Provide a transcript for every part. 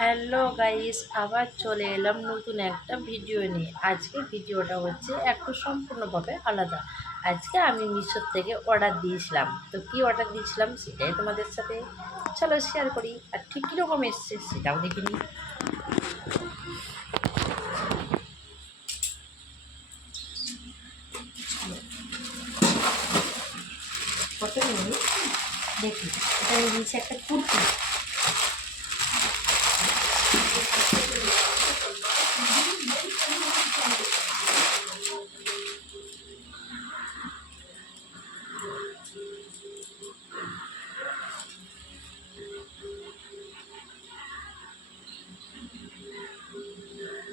Hello guys, আবার চলে এলাম নতুন একটা ভিডিও নিয়ে। আজকে ভিডিওটা হচ্ছে একটু সম্পূর্ণভাবে আলাদা। আজকে আমি মিশোর থেকে অর্ডার দিয়েছিলাম, তো কি অর্ডার দিয়েছিলাম সেটাই তোমাদের সাথে চলো শেয়ার করি। আর ঠিক কীরকম এসছে সেটাও দেখে নিই। প্রথমে দেখি এটা আমি দিয়েছি একটা কুর্তি।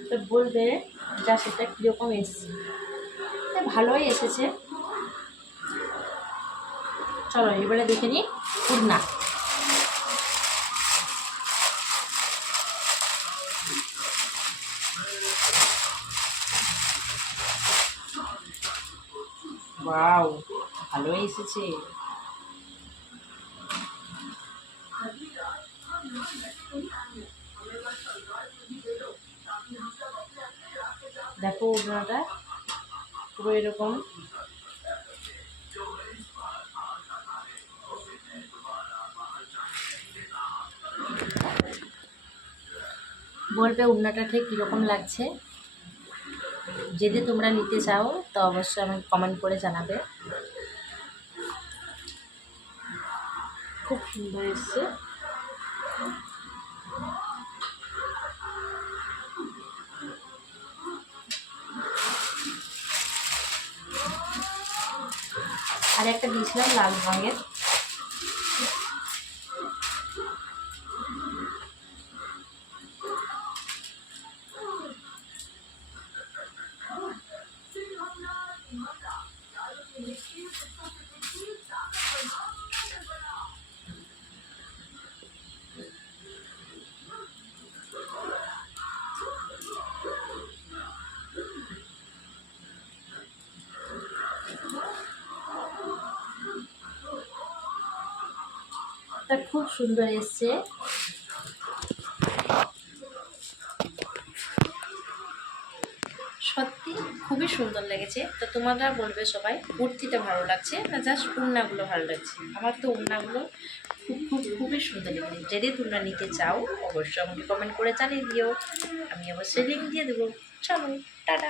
তো বলবে যা সেটা কীরকম এসছে। ভালোই এসেছে। চলো এবারে দেখে নিই ওড়না। ওয়াও, ভালোই এসেছে। দেখো ওড়নাটা পুরো এরকম। বলবে ওড়নাটা ঠিক কীরকম লাগছে। যদি তোমরা নিতে চাও তো অবশ্যই আমাকে কমেন্ট করে জানাবে। খুব সুন্দর এসছে। আর একটা দিয়েছিলাম লাল রঙের। তা খুব সুন্দর এসছে। সত্যি খুবই সুন্দর লেগেছে। তো তোমরা বলবে সবাই কুর্তিটা ভালো লাগছে না জাস্ট ওড়নাগুলো ভালো লাগছে। আমার তো ওড়নাগুলো খুবই সুন্দর লেগেছে। যদি তোমরা নিতে চাও অবশ্যই আমাকে কমেন্ট করে জানিয়ে দিও, আমি অবশ্যই লিঙ্ক দিয়ে দেবো। চলো টাটা।